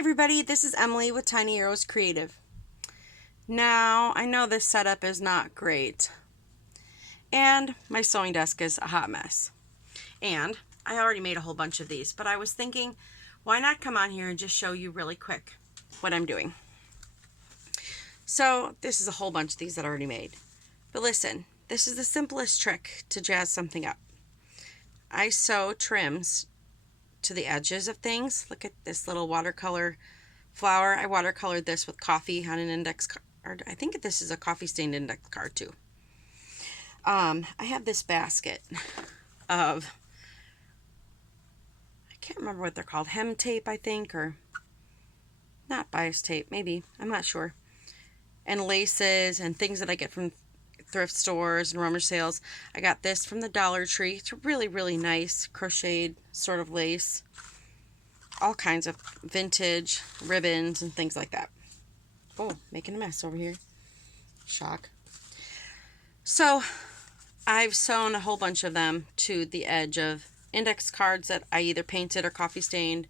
everybody, this is Emily with Tiny Arrows Creative. Now, I know this setup is not great, and my sewing desk is a hot mess. And I already made a whole bunch of these, but I was thinking, why not come on here and just show you really quick what I'm doing. So, this is a whole bunch of these that I already made. But listen, this is the simplest trick to jazz something up. I sew trims to the edges of things. Look at this little watercolor flower. I watercolored this with coffee on an index card. I think this is a coffee stained index card too. I have this basket of, I can't remember what they're called, hem tape I think, or not bias tape, maybe, I'm not sure, and laces and things that I get from thrift stores and rummage sales. I got this from the Dollar Tree. It's really nice crocheted sort of lace. All kinds of vintage ribbons and things like that. Oh, making a mess over here. Shock. So, I've sewn a whole bunch of them to the edge of index cards that I either painted or coffee stained.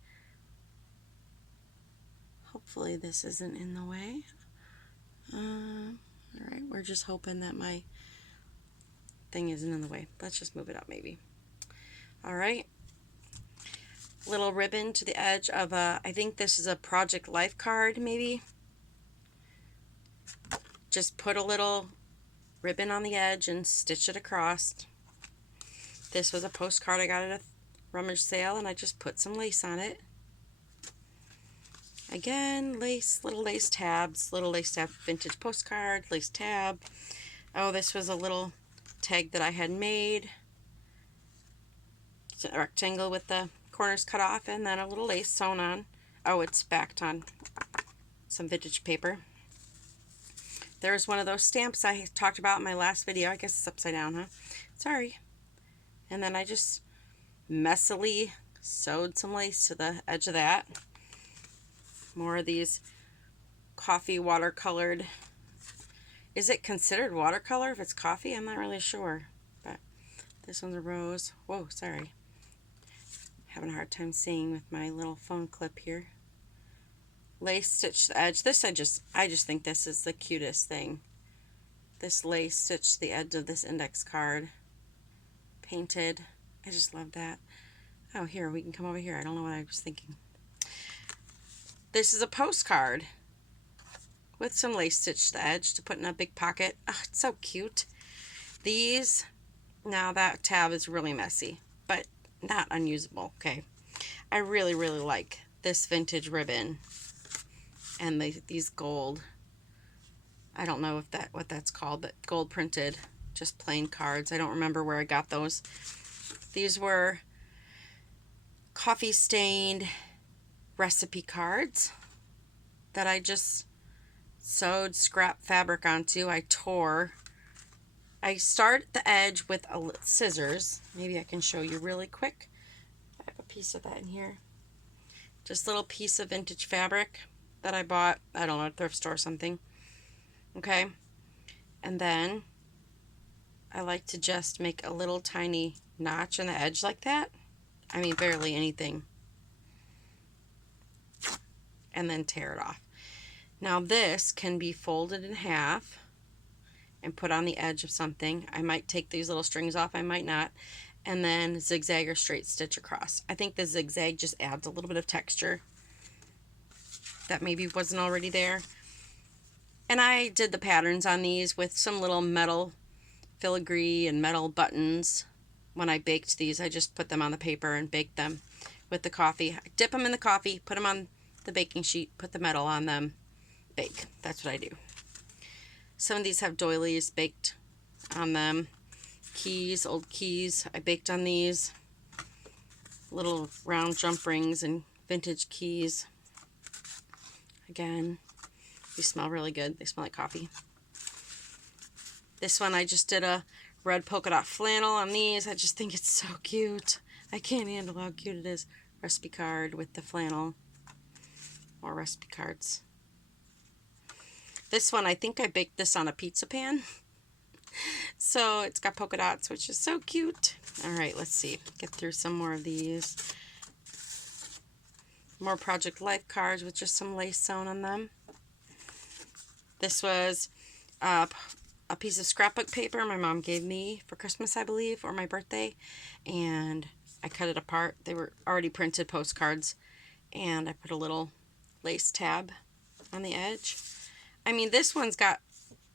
Hopefully this isn't in the way. Alright, we're just hoping that my thing isn't in the way. Let's just move it up maybe. Alright. Little ribbon to the edge of I think this is a Project Life card maybe. Just put a little ribbon on the edge and stitch it across. This was a postcard I got at a rummage sale and I just put some lace on it. Again, lace, little lace tabs, vintage postcard, lace tab. Oh, this was a little tag that I had made. It's a rectangle with the corners cut off and then a little lace sewn on. Oh, it's backed on some vintage paper. There's one of those stamps I talked about in my last video. I guess it's upside down, huh? Sorry. And then I just messily sewed some lace to the edge of that. More of these coffee watercolored. Is it considered watercolor if it's coffee? I'm not really sure. But this one's a rose. Whoa, sorry. Having a hard time seeing with my little phone clip here. Lace stitch the edge. This I just think this is the cutest thing. This lace stitched the edge of this index card. Painted. I just love that. Oh, here, we can come over here. I don't know what I was thinking. This is a postcard with some lace stitched to the edge to put in a big pocket. Oh, it's so cute. These, now that tab is really messy, but not unusable, okay? I really like this vintage ribbon and these gold, I don't know if what that's called, but gold printed, just plain cards. I don't remember where I got those. These were coffee stained recipe cards that I just sewed scrap fabric onto. I start at the edge with scissors. Maybe I can show you really quick. I have a piece of that in here. Just a little piece of vintage fabric that I bought, I don't know, at a thrift store or something. Okay. And then I like to just make a little tiny notch on the edge like that. I mean, barely anything. And then tear it off. Now this can be folded in half and put on the edge of something. I might take these little strings off, I might not. And then zigzag or straight stitch across. I think the zigzag just adds a little bit of texture that maybe wasn't already there. And I did the patterns on these with some little metal filigree and metal buttons. When I baked these, I just put them on the paper and baked them with the coffee. I dip them in the coffee, put them on the baking sheet, put the metal on them, bake. That's what I do. Some of these have doilies baked on them. Keys, old keys, I baked on these. Little round jump rings and vintage keys. Again, these smell really good. They smell like coffee. This one I just did a red polka dot flannel on these. I just think it's so cute. I can't handle how cute it is. Recipe card with the flannel. More recipe cards. This one, I think I baked this on a pizza pan. So it's got polka dots, which is so cute. All right, let's see. Get through some more of these. More Project Life cards with just some lace sewn on them. This was a piece of scrapbook paper my mom gave me for Christmas, I believe, or my birthday. And I cut it apart. They were already printed postcards. And I put a little lace tab on the edge. I mean, this one's got,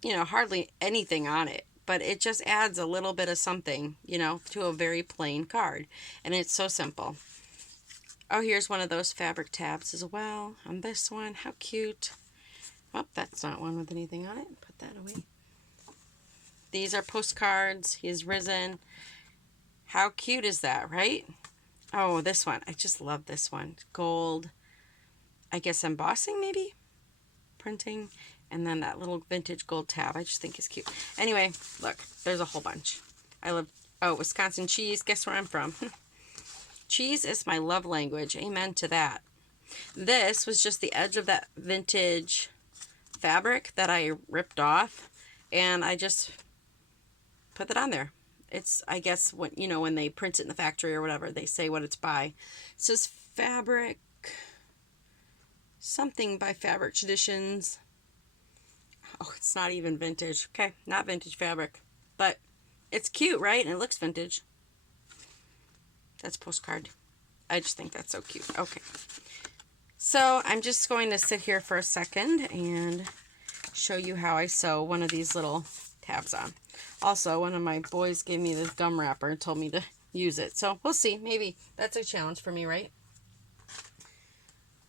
hardly anything on it. But it just adds a little bit of something, to a very plain card. And it's so simple. Oh, here's one of those fabric tabs as well on this one. How cute. Oh, that's not one with anything on it. Put that away. These are postcards. He's risen. How cute is that, right? Oh, this one. I just love this one. Gold. I guess embossing, maybe? Printing. And then that little vintage gold tab. I just think is cute. Anyway, look. There's a whole bunch. I love... Oh, Wisconsin cheese. Guess where I'm from? Cheese is my love language. Amen to that. This was just the edge of that vintage fabric that I ripped off. And I just put that on there. It's, I guess, when they print it in the factory or whatever, they say what it's by. It says fabric, something by Fabric Traditions. Oh, it's not even vintage. Okay, not vintage fabric. But it's cute, right? And it looks vintage. That's postcard. I just think that's so cute. Okay. So I'm just going to sit here for a second and show you how I sew one of these little tabs on. Also, one of my boys gave me this gum wrapper and told me to use it. So we'll see. Maybe that's a challenge for me, right?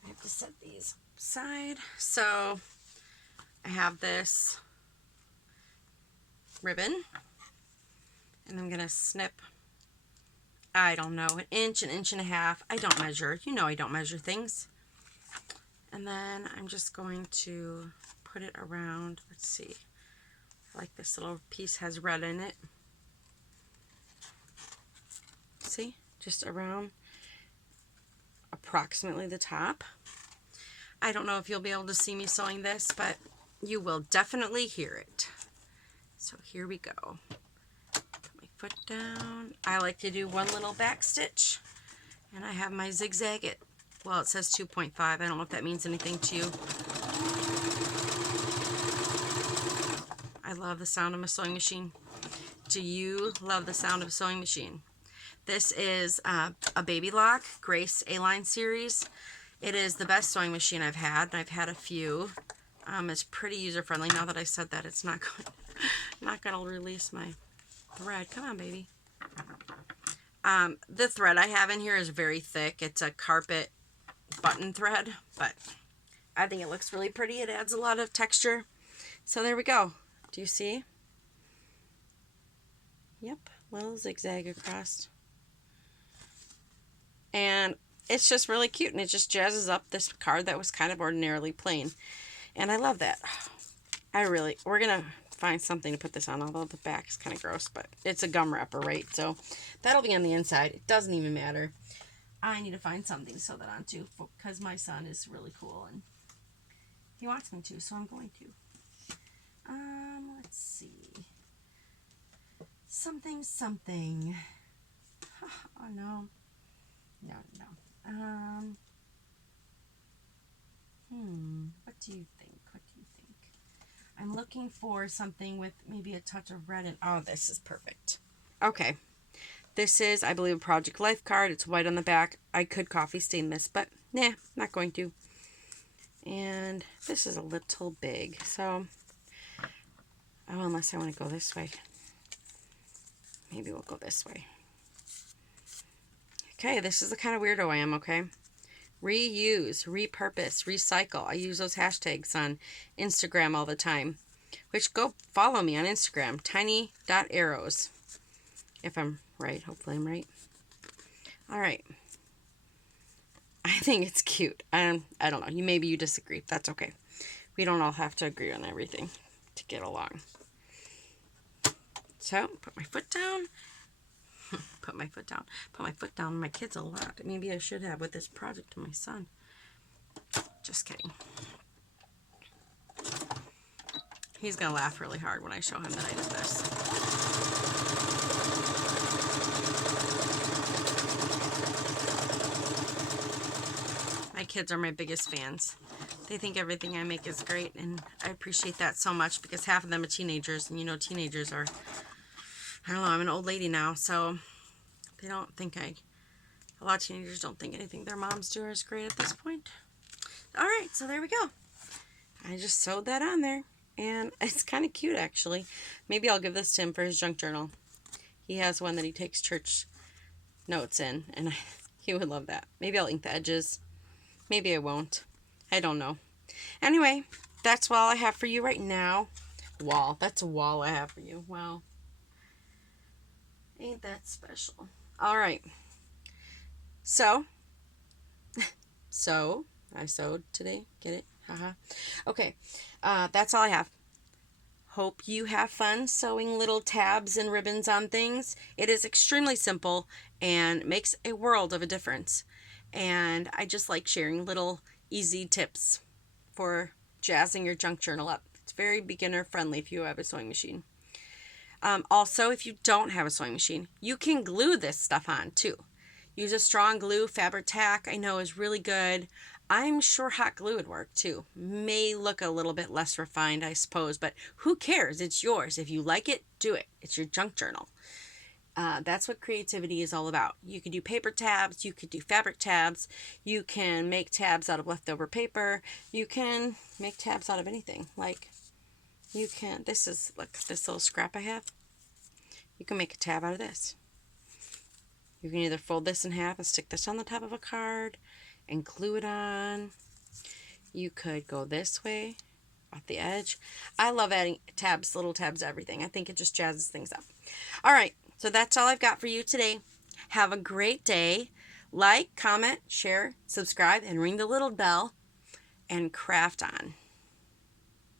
I have to set these aside. So I have this ribbon. And I'm going to snip, I don't know, an inch and a half. I don't measure. I don't measure things. And then I'm just going to put it around. Let's see. Like this little piece has red in it. See? Just around approximately the top. I don't know if you'll be able to see me sewing this, but you will definitely hear it. So here we go. Put my foot down. I like to do one little back stitch. And I have my zigzag it. Well, it says 2.5. I don't know if that means anything to you. I love the sound of a sewing machine. Do you love the sound of a sewing machine? This is a Baby Lock Grace A-Line series. It is the best sewing machine I've had, and I've had a few. It's pretty user-friendly. Now that I said that, it's not going to release my thread. Come on, baby. The thread I have in here is very thick. It's a carpet button thread, but I think it looks really pretty. It adds a lot of texture. So there we go. Do you see? Yep, little zigzag across. And it's just really cute, and it just jazzes up this card that was kind of ordinarily plain. And I love that. We're going to find something to put this on, although the back is kind of gross, but it's a gum wrapper, right? So that'll be on the inside. It doesn't even matter. I need to find something to sew that onto, because my son is really cool, and he wants me to, so I'm going to. Let's see. Something. Oh, no. No. What do you think? I'm looking for something with maybe a touch of red and... Oh, this is perfect. Okay. This is, I believe, a Project Life card. It's white on the back. I could coffee stain this, but nah, not going to. And this is a little big, so... Oh, unless I want to go this way. Maybe we'll go this way. Okay, this is the kind of weirdo I am, okay? Reuse, repurpose, recycle. I use those hashtags on Instagram all the time. Which, go follow me on Instagram. Tiny.arrows. If I'm right. Hopefully I'm right. Alright. I think it's cute. I don't know. Maybe you disagree. That's okay. We don't all have to agree on everything to get along. So, put my foot down. Put my foot down. My kids a lot. Maybe I should have with this project to my son. Just kidding. He's going to laugh really hard when I show him that I did this. My kids are my biggest fans. They think everything I make is great, and I appreciate that so much because half of them are teenagers, and you know teenagers are, I don't know, I'm an old lady now, so they don't think a lot of teenagers don't think anything their moms do is great at this point. Alright, so there we go. I just sewed that on there, and it's kind of cute actually. Maybe I'll give this to him for his junk journal. He has one that he takes church notes in, and he would love that. Maybe I'll ink the edges. Maybe I won't. I don't know. Anyway, that's all I have for you right now. Wall. That's a wall I have for you. Wow. Ain't that special. Alright. So I sewed today. Get it? Haha. Okay. That's all I have. Hope you have fun sewing little tabs and ribbons on things. It is extremely simple and makes a world of a difference. And I just like sharing little easy tips for jazzing your junk journal up. It's very beginner friendly if you have a sewing machine. Also, if you don't have a sewing machine, you can glue this stuff on too. Use a strong glue. Fabri-Tac I know is really good. I'm sure hot glue would work too. May look a little bit less refined, I suppose, but who cares? It's yours. If you like it, do it. It's your junk journal. That's what creativity is all about. You could do paper tabs. You could do fabric tabs. You can make tabs out of leftover paper. You can make tabs out of anything. Like you can, look, this little scrap I have. You can make a tab out of this. You can either fold this in half and stick this on the top of a card and glue it on. You could go this way off the edge. I love adding tabs, little tabs, everything. I think it just jazzes things up. All right, so that's all I've got for you today. Have a great day. Like, comment, share, subscribe, and ring the little bell, and craft on.